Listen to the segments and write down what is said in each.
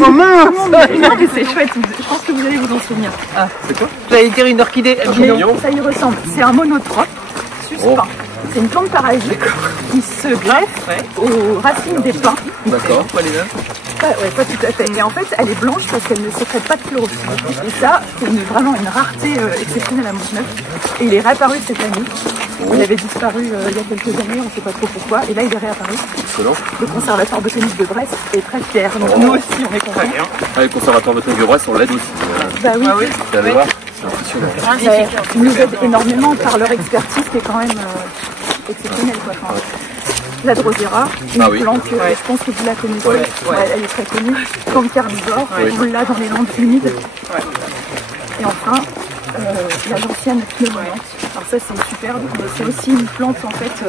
Oh mince! Non mais c'est chouette, je pense que vous allez vous en souvenir. Ah, c'est quoi? J'allais dire une orchidée. Ça y ressemble, c'est un monotrope suspens. C'est une plante parasite qui se greffe aux racines des pins. D'accord, pas les mêmes. Ouais, pas tout à fait. Et en fait, elle est blanche parce qu'elle ne sécrète pas de chlorophylle. Et ça, c'est vraiment une rareté exceptionnelle à Montneuf. Et il est réapparu cette année. Il avait disparu il y a quelques années, on ne sait pas trop pourquoi. Et là, il est réapparu. Excellent. Le conservatoire botanique de Brest est très fier. Donc nous aussi, on est contents. Ah, le conservatoire botanique de Brest, on l'aide aussi. Bah oui. Vous allez voir, c'est impressionnant. Ils nous aident énormément par leur expertise qui est quand même exceptionnelle. Enfin, la drosera, une plante que je pense que vous la connaissez, elle est très connue, comme carnivore, on l'a dans les landes humides. Et enfin, la gentiane pneumonante. Alors ça c'est une superbe, mais c'est aussi une plante en fait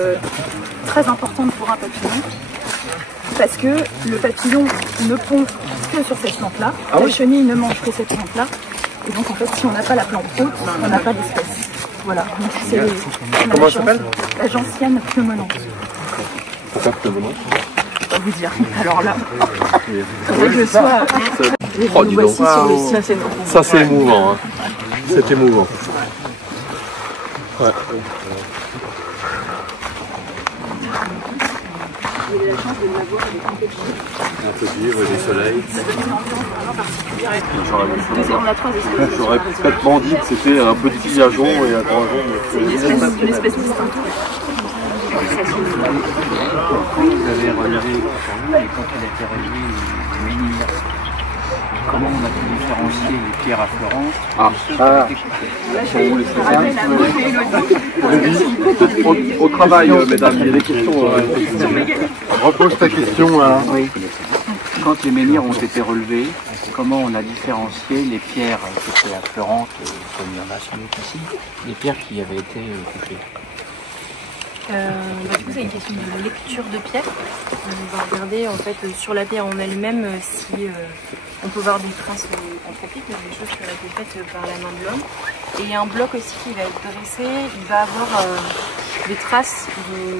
très importante pour un papillon. Parce que le papillon ne pond que sur cette plante-là, la chenille ne mange que cette plante-là. Et donc en fait si on n'a pas la plante haute, on n'a pas d'espèce. Voilà, donc c'est comment elle s'appelle? La gentiane pneumonante. Pourquoi pneumonante? Je peux pas vous dire. Alors là, faudrait que je sois. Oh, dis donc. Ça c'est émouvant. Hein. C'est émouvant. Ouais. J'ai eu la chance de l'avoir avec un peu de givre. Un peu de givre, du soleil. Ça donne une ambiance vraiment particulière. On a 3 espèces. J'aurais complètement dit que c'était un petit pigeon et un grand jaune. C'est une espèce distincte. Vous avez relevé sur nous, et quand elle a été relevée, les menhirs, comment on a pu différencier les pierres à Florence Au travail, mesdames, il y a des questions. Repose ta question. Oui. Quand les menhirs ont été relevés, comment on a différencié les pierres qui étaient à Florence, comme il y en a sans doute ici, les pierres qui avaient été coupées? Du coup c'est une question de lecture de pierre. On va regarder en fait sur la pierre en elle-même si on peut voir des traces anthropiques, des choses qui auraient été faites par la main de l'homme. Et un bloc aussi qui va être dressé, il va avoir des traces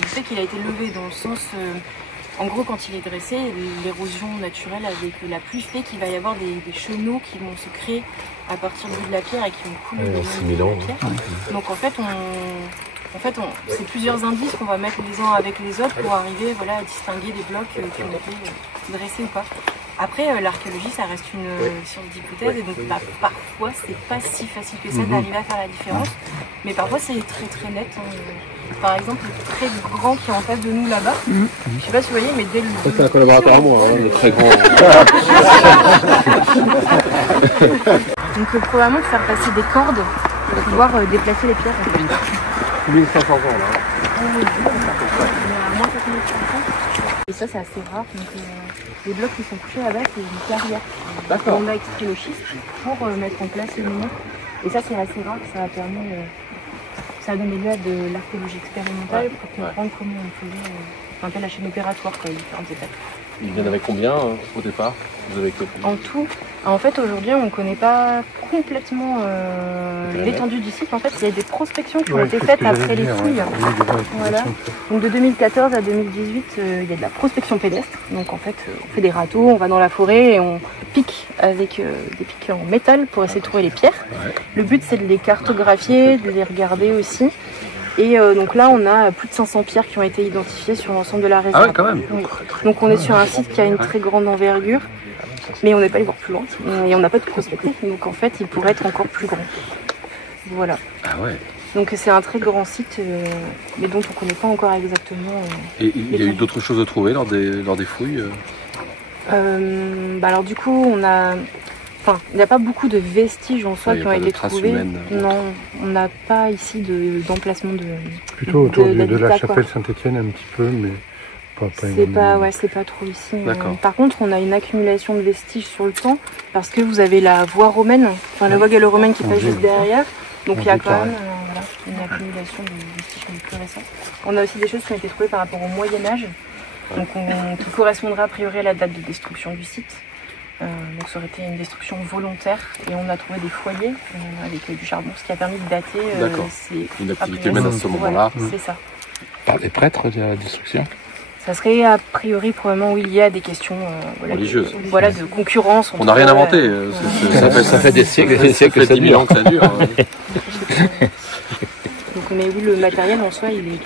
du fait qu'il a été levé dans le sens, en gros quand il est dressé, l'érosion naturelle avec la pluie fait qu'il va y avoir des chenaux qui vont se créer à partir de la pierre et qui vont couler de la pierre. Donc en fait c'est plusieurs indices qu'on va mettre les uns avec les autres pour arriver à distinguer des blocs qui ont été dressés ou pas. Après, l'archéologie, ça reste une science d'hypothèse et donc parfois, c'est pas si facile que ça d'arriver à faire la différence. Mais parfois, c'est très très net. Par exemple, le très grand qui est en face de nous là-bas, je sais pas si vous voyez, mais dès le... C'est un collaborateur à moi, le très grand. Donc, probablement faire passer des cordes pour pouvoir déplacer les pierres. 1500 ans là. Et ça c'est assez rare, donc les blocs qui sont couchés là-bas c'est une carrière. D'accord. On a extrait le schiste pour mettre en place les menhirs. Et ça c'est assez rare, ça a permis, ça a donné lieu à de l'archéologie expérimentale pour comprendre comment on faisait un peu la chaîne opératoire, les différentes étapes. Il y en avait combien au départ? Vous avez en tout, en fait aujourd'hui on ne connaît pas complètement l'étendue du site. En fait il y a des prospections qui ont été faites après les fouilles. Voilà. Donc de 2014 à 2018 il y a de la prospection pédestre. Donc en fait on fait des râteaux, on va dans la forêt et on pique avec des pics en métal pour essayer de trouver les pierres. Le but c'est de les cartographier, de les regarder aussi. Et donc là, on a plus de 500 pierres qui ont été identifiées sur l'ensemble de la réserve. Ah ouais, quand même. Oui. Donc on est sur un site qui a une très grande envergure, mais on n'est pas allé voir plus loin. Et on n'a pas de prospecté, donc en fait, il pourrait être encore plus grand. Voilà. Ah ouais. Donc c'est un très grand site, mais dont on ne connaît pas encore exactement. Et il y a eu d'autres choses à trouver lors des fouilles Alors du coup, on a... Enfin, il n'y a pas beaucoup de vestiges en soi qui ont été trouvés. Non, on n'a pas ici d'emplacement de... Plutôt autour de la chapelle Saint-Étienne un petit peu, mais pas énormément. C'est pas trop ici. Par contre, on a une accumulation de vestiges sur le temps, parce que vous avez la voie romaine, enfin la voie gallo-romaine qui passe juste derrière. Donc il y a quand même une accumulation de vestiges plus récents. On a aussi des choses qui ont été trouvées par rapport au Moyen-Âge, donc qui correspondraient a priori à la date de destruction du site. Donc ça aurait été une destruction volontaire et on a trouvé des foyers avec du charbon, ce qui a permis de dater une activité humaine à ce moment-là. C'est ça. Par des prêtres de la destruction? Ça serait a priori probablement où il y a des questions religieuses. Voilà, de concurrence. On n'a rien inventé. Ça fait des siècles que ça 10 000 ans que ça dure. Donc, mais oui, le matériel en soi, il n'y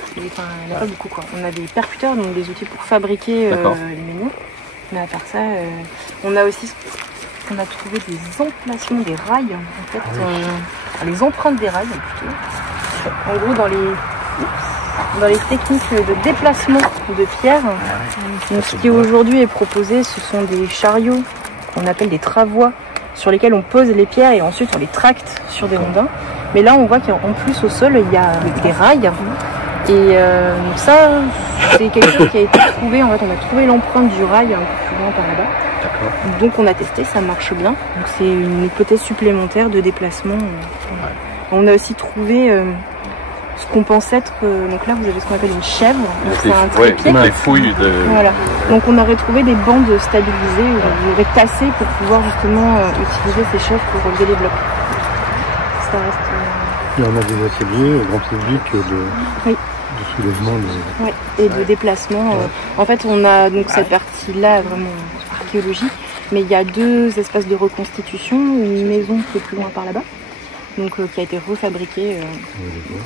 en a pas beaucoup, quoi. On a des percuteurs, donc des outils pour fabriquer les menhirs. Mais à part ça, on a aussi trouvé des emplacements des rails, en fait, les empreintes des rails plutôt. En gros, dans les techniques de déplacement de pierre, donc, ce qui aujourd'hui est proposé, ce sont des chariots qu'on appelle des travois, sur lesquels on pose les pierres et ensuite on les tracte sur des rondins. Mais là, on voit qu'en plus au sol, il y a des rails. Et ça, c'est quelque chose qui a été trouvé. En fait, on a trouvé l'empreinte du rail un peu plus loin par là-bas. Donc on a testé, ça marche bien. Donc c'est une hypothèse supplémentaire de déplacement. On a aussi trouvé ce qu'on pense être. Donc là, vous avez ce qu'on appelle une chèvre. C'est un trépied. Les fouilles de. Voilà. Donc on aurait trouvé des bandes stabilisées où on aurait tassé pour pouvoir justement utiliser ces chèvres pour relever les blocs. Ça reste. Et on a des ateliers grand public de soulèvement. Et de déplacement. En fait, on a donc cette partie-là vraiment archéologique, mais il y a 2 espaces de reconstitution, une maison qui est plus loin par là-bas, donc qui a été refabriquée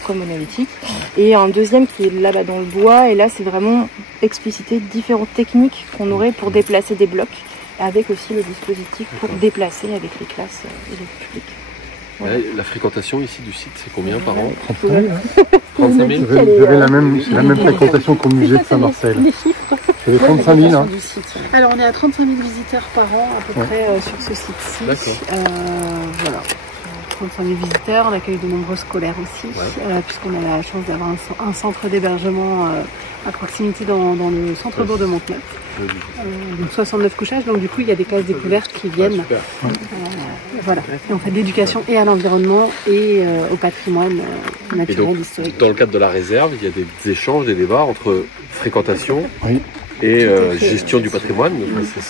comme monolithique, et un deuxième qui est là-bas dans le bois, et là c'est vraiment expliciter différentes techniques qu'on aurait pour déplacer des blocs, avec aussi le dispositif pour déplacer avec les classes et le public. Ouais. La fréquentation ici du site, c'est combien par an? 35 000. 35 000. Vous avez la même fréquentation qu'au musée de Saint-Marcel. C'est 35 000. Hein. Alors on est à 35 000 visiteurs par an à peu près sur ce site-ci. Voilà. 35 000 visiteurs, on accueille de nombreux scolaires aussi, puisqu'on a la chance d'avoir un centre d'hébergement à proximité dans le centre-bourg de Monteneuf. Donc 69 couchages, donc du coup il y a des classes découvertes qui viennent. Voilà. Et on fait de l'éducation et à l'environnement et au patrimoine naturel, historique. Dans le cadre de la réserve, il y a des échanges, des débats entre fréquentation et gestion du patrimoine.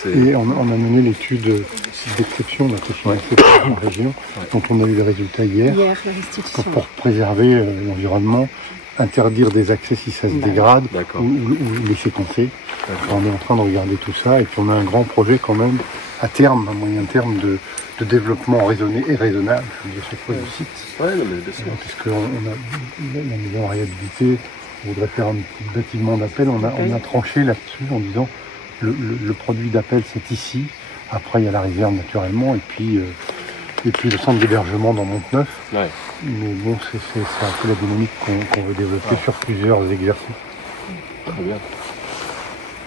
Et on a mené l'étude d'exception, la question d'exception en région, dont on a eu les résultats hier la restitution. pour préserver l'environnement, interdire des accès si ça se dégrade ou les séquencer. On est en train de regarder tout ça et puis on a un grand projet quand même à terme, à moyen terme de développement raisonné et raisonnable, je dis à chaque fois du site. Puisqu'on a la maison en réhabilité, on voudrait faire un petit bâtiment d'appel, on a tranché là-dessus en disant le produit d'appel c'est ici, après il y a la réserve naturellement et puis le centre d'hébergement dans Monteneuf. Mais bon, c'est un peu la dynamique qu'on veut développer sur plusieurs exercices. Très bien.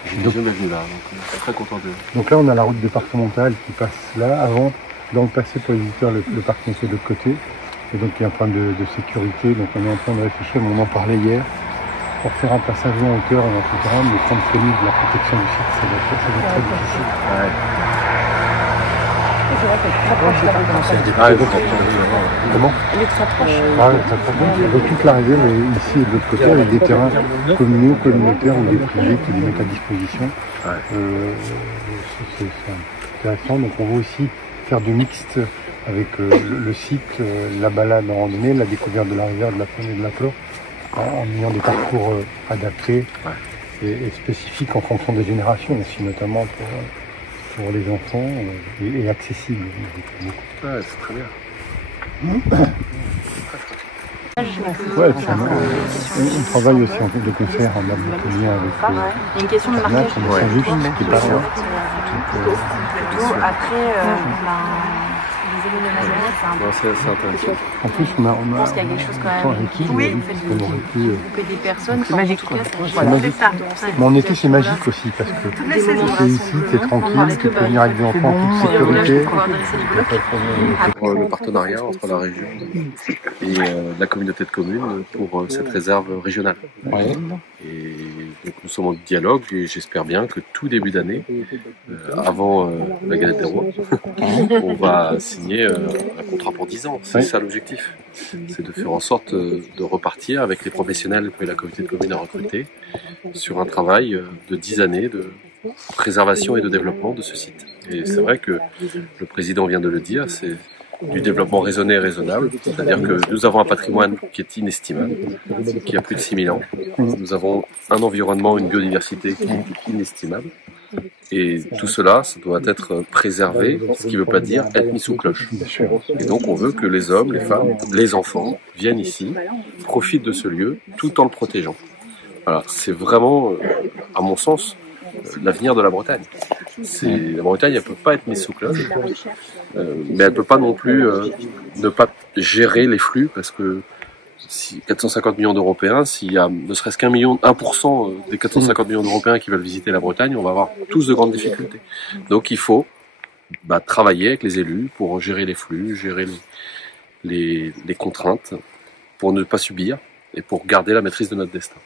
J'ai une vision d'être là, donc je suis très content de... Donc là on a la route départementale qui passe là, avant, dans le passé pour les visiteurs, le parking était de l'autre côté. Et donc il y a un problème de sécurité, donc on est en train de réfléchir, on en parlait hier, pour faire un passage en hauteur, etc. Mais compte tenu de la protection du site, ça va être très difficile. Comment? Elle est très proche. Donc toute l'arrivée, mais ici et de l'autre côté, avec des terrains communaux, communautaires ou des privés qui les mettent à disposition. C'est intéressant. Donc on va aussi faire du mixte avec le site, la balade en randonnée, la découverte de la rivière, de la faune et de la flore, en ayant des parcours adaptés et spécifiques en fonction des générations aussi, notamment pour les enfants et accessibles. C'est très bien. On travaille aussi en fait de concert en atelier avec il y a une question de marquage. Après, c'est intéressant. En plus, on a je pense qu'il y a quelque chose quand même. Couper des personnes, c'est magique. Mais en été, c'est magique aussi parce que c'est ici, t'es tranquille, tu peux venir avec des enfants en toute sécurité. Le partenariat entre la région et la communauté de communes pour cette réserve régionale. Et donc nous sommes en dialogue et j'espère bien que tout début d'année, avant la Galette des Rois, on va signer un contrat pour 10 ans. C'est ça l'objectif. C'est de faire en sorte de repartir avec les professionnels que la communauté de communes a recrutés sur un travail de 10 années de préservation et de développement de ce site. Et c'est vrai que le président vient de le dire, du développement raisonné et raisonnable, c'est-à-dire que nous avons un patrimoine qui est inestimable, qui a plus de 6000 ans. Nous avons un environnement, une biodiversité qui est inestimable. Et tout cela, ça doit être préservé, ce qui ne veut pas dire être mis sous cloche. Et donc on veut que les hommes, les femmes, les enfants viennent ici, profitent de ce lieu, tout en le protégeant. Voilà, c'est vraiment, à mon sens, l'avenir de la Bretagne. La Bretagne, elle peut pas être mise sous cloche, mais elle peut pas non plus ne pas gérer les flux, parce que si 450 millions d'Européens, s'il y a ne serait-ce qu'1% des 450 millions d'Européens qui veulent visiter la Bretagne, on va avoir tous de grandes difficultés. Donc il faut travailler avec les élus pour gérer les flux, gérer les contraintes, pour ne pas subir et pour garder la maîtrise de notre destin.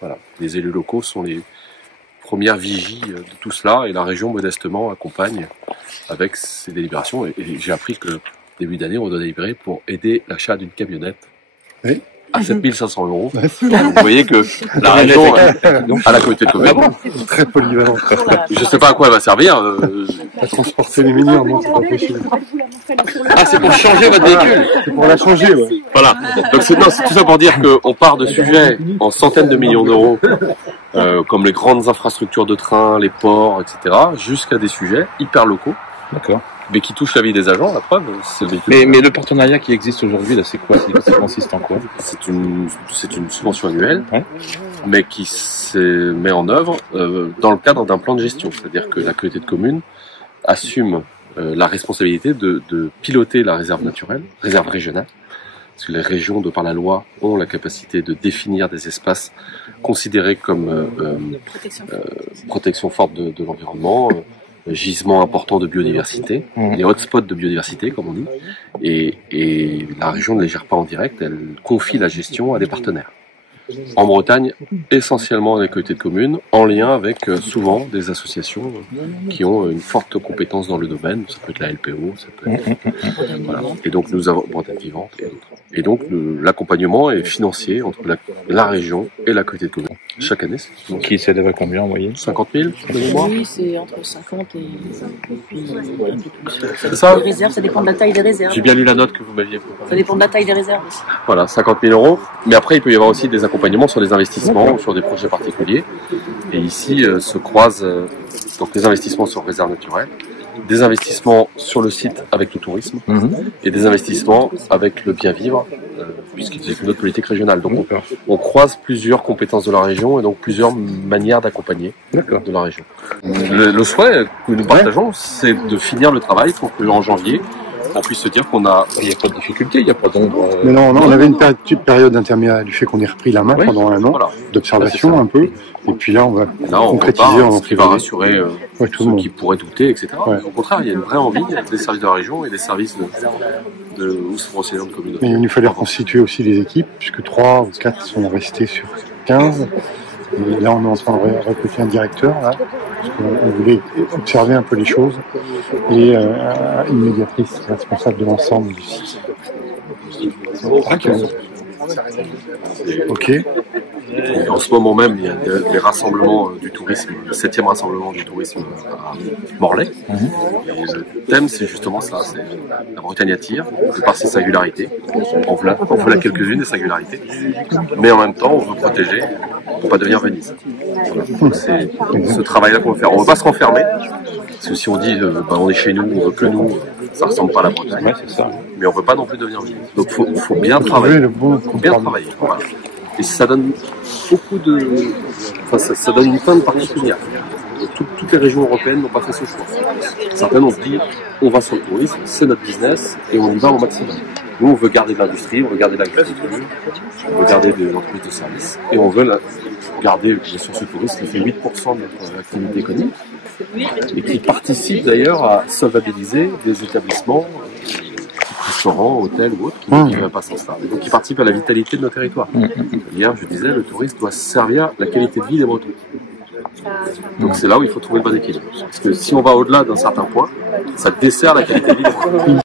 Voilà. Les élus locaux sont les premières vigies de tout cela, et la région modestement accompagne avec ses délibérations. Et j'ai appris que début d'année, on doit délibérer pour aider l'achat d'une camionnette. Oui. À 7 500 €. Vous voyez que la région a la communauté de communes. Très polyvalent. Je sais pas à quoi elle va servir. À transporter les mineurs, non, c'est pas possible. Ah, c'est pour changer votre véhicule. C'est pour la changer, ouais. Voilà. Donc c'est tout ça pour dire qu'on part de sujets en centaines de millions d'euros, comme les grandes infrastructures de train, les ports, etc., jusqu'à des sujets hyper locaux. D'accord. Mais qui touchent la vie des agents, la preuve, c'est le véhicule. Mais le partenariat qui existe aujourd'hui, là, c'est quoi? Ça consiste en quoi? C'est une subvention annuelle, ouais, mais qui se met en œuvre dans le cadre d'un plan de gestion. C'est-à-dire que la communauté de communes assume la responsabilité de piloter la réserve naturelle, réserve régionale, parce que les régions, de par la loi, ont la capacité de définir des espaces considérés comme protection forte de l'environnement, gisement important de biodiversité, les hotspots de biodiversité, comme on dit, et la région ne les gère pas en direct, elle confie la gestion à des partenaires. En Bretagne, essentiellement des communautés de communes, en lien avec souvent des associations qui ont une forte compétence dans le domaine. Ça peut être la LPO, ça peut être... voilà. Et donc nous avons Bretagne Vivante et d'autres. Et donc l'accompagnement est financier entre la région et la communauté de communes. Chaque année, c'est qui s'élève à combien en moyenne? 50 000 de mémoire. Oui, c'est entre 50 et puis un peu plus. C'est ça? Les réserves, ça dépend de la taille des réserves. J'ai bien lu la note que vous m'aviez préparée. Ça dépend de la taille des réserves aussi. Voilà, 50 000 €. Mais après, il peut y avoir aussi des accompagnements sur des investissements ou sur des projets particuliers. Et ici se croisent donc les investissements sur réserve naturelle, des investissements sur le site avec le tourisme et des investissements avec le bien vivre, puisqu'il y a une autre politique régionale. Donc on croise plusieurs compétences de la région et donc plusieurs manières d'accompagner de la région. Le souhait que nous partageons, c'est de finir le travail pour que en janvier, on puisse se dire qu'on a... Il n'y a pas de difficulté, il n'y a pas d'ombre... Mais non, on avait une petite période intermédiaire du fait qu'on ait repris la main pendant un an, d'observation un peu, et puis là on va concrétiser ce qui va rassurer ceux qui pourraient douter, etc. Au contraire, il y a une vraie envie avec les services de la région et les services de renseignement de communauté. Mais il nous fallait reconstituer aussi les équipes, puisque 3 ou 4 sont restés sur 15. Et là, on est en train de recruter un directeur, là, parce qu'on voulait observer un peu les choses, et une médiatrice responsable de l'ensemble du site. Ok. Et en ce moment même, il y a des rassemblements du tourisme, le 7e rassemblement du tourisme à Morlaix. Et le thème, c'est justement ça, c'est la Bretagne attire, de par ses singularités. On veut quelques-unes des singularités, mais en même temps, on veut protéger pour pas devenir Venise. Voilà. Donc c'est ce travail-là qu'on veut faire. On veut pas se renfermer, parce que si on dit on est chez nous, on veut que nous, ça ressemble pas à la Bretagne. Ouais, c'est ça. Mais on veut pas non plus devenir Venise. Donc faut bien travailler. Faut bien travailler. Voilà. Et ça donne beaucoup de... Enfin, ça donne une teinte particulière. Toutes les régions européennes n'ont pas fait ce choix. Certaines ont dit, on va sur le tourisme, c'est notre business, et on y va au maximum. Nous, on veut garder de l'industrie, on veut garder de l'agriculture, on veut garder des entreprises de services, et on veut garder bien sûr ce tourisme qui fait 8% de notre activité économique, et qui participe d'ailleurs à solvabiliser des établissements, restaurants, hôtels ou autres, qui ne vivraient pas sans ça, et donc qui participent à la vitalité de nos territoires. Hier, je disais, le tourisme doit servir la qualité de vie des Bretons. Donc c'est là où il faut trouver le bon équilibre. Parce que si on va au-delà d'un certain point, ça dessert la qualité de vie des Bretons.